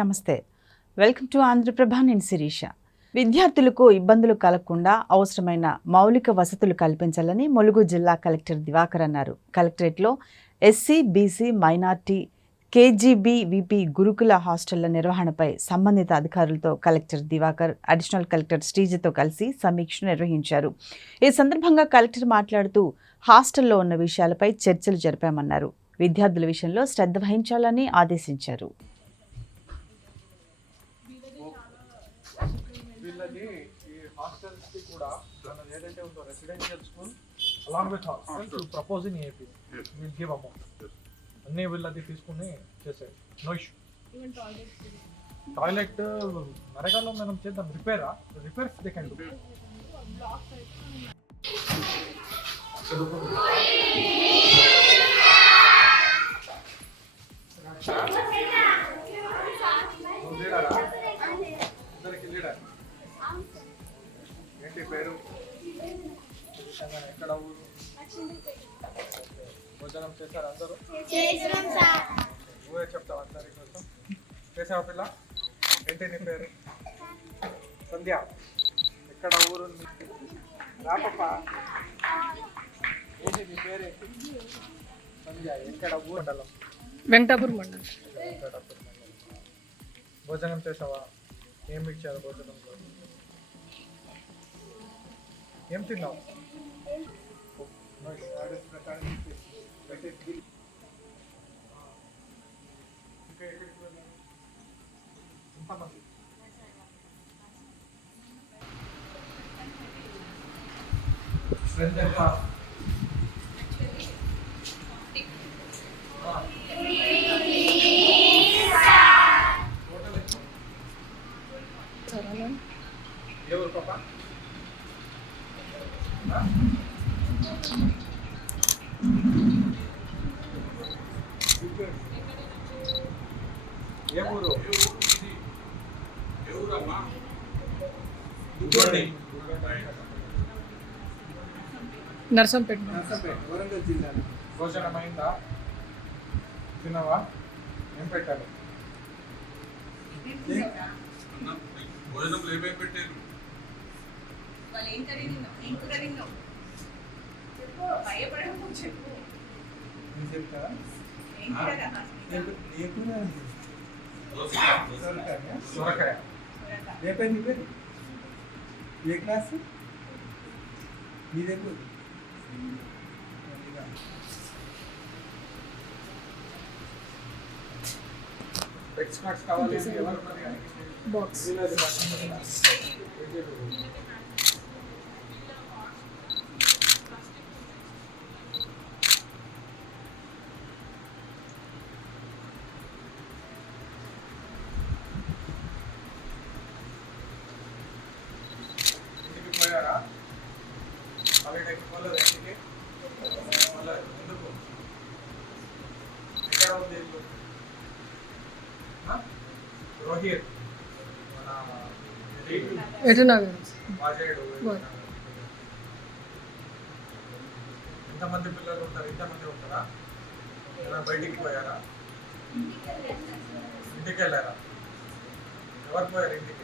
నమస్తే, welcome to Andhraprabha. నేను శిరీష. విద్యార్థులకు ఇబ్బందులు కలగకుండా అవసరమైన మౌలిక వసతులు కల్పించాలని ములుగు జిల్లా కలెక్టర్ దివాకర్ అన్నారు. కలెక్టరేట్లో SC, BC, minority, KGB, VP గురుకుల హాస్టళ్ల నిర్వహణపై సంబంధిత అధికారులతో కలెక్టర్ దివాకర్, అడిషనల్ కలెక్టర్ శ్రీజతో కలిసి సమీక్ష నిర్వహించారు. ఈ సందర్భంగా కలెక్టర్ మాట్లాడుతూ హాస్టల్లో ఉన్న విషయాలపై చర్చలు జరిపామన్నారు. విద్యార్థుల విషయంలో శ్రద్ధ వహించాలని ఆదేశించారు. వీళ్ళని ఈ హాస్టల్స్ కి కూడా మనం ఏదైతే ఉందో residential school along with hostel to propose in AP will give amount అన్నీ వీళ్ళది తీసుకుని చేసేది. No issue. టాయిలెట్ నరేగాలో మనం చేద్దాం. Repairs they can do. ఏంటి పేరు? ఎక్కడ ఊరు? భోజనం చేశారు అందరూ? నువ్వే చెప్తావు అందరి కోసం. చేసావా పిల్ల? ఏంటి నీ పేరు? సంధ్య. ఎక్కడ ఊరు? రాపప్ప. ఏంటి నీ పేరు? సంధ్య. ఎక్కడ ఊరు? మండలం వెంకటాపురం మండలం. భోజనం చేసావా? ఏం ఇచ్చారు భోజనంలో? ఏం తిన్నావు? ఎవరు పాప? ఏ ఊరు? నర్సంపేట. వరంగల్ జిల్లా. భోజనం అయిందా? తిన్నావా? ఏం పెట్టారు? భోజనంలో ఏమేమి పెట్టారు? సొరకాయ. ఏ పేరు? నీ పేరు? ఏ క్లాస్? మీదేపు? ఎక్స్ట్రాక్ట్స్ కావాలి. ఎవరు మరి? బాక్స్. ఇంటికి పోయారా? హాలిడేకి పోలేదు ఇంటికి? పోలేదు. ఎందుకు? ఎక్కడ ఉంది ఇల్లు? రోహిత్ మన ఎటునగర్. వాజేడు. ఎంతమంది పిల్లలు ఉంటారు? ఇంతమంది ఉంటారా? ఏమైనా బయటికి పోయారా? ఇంటికి వెళ్ళారా? ఎవరు పోయారు ఇంటికి?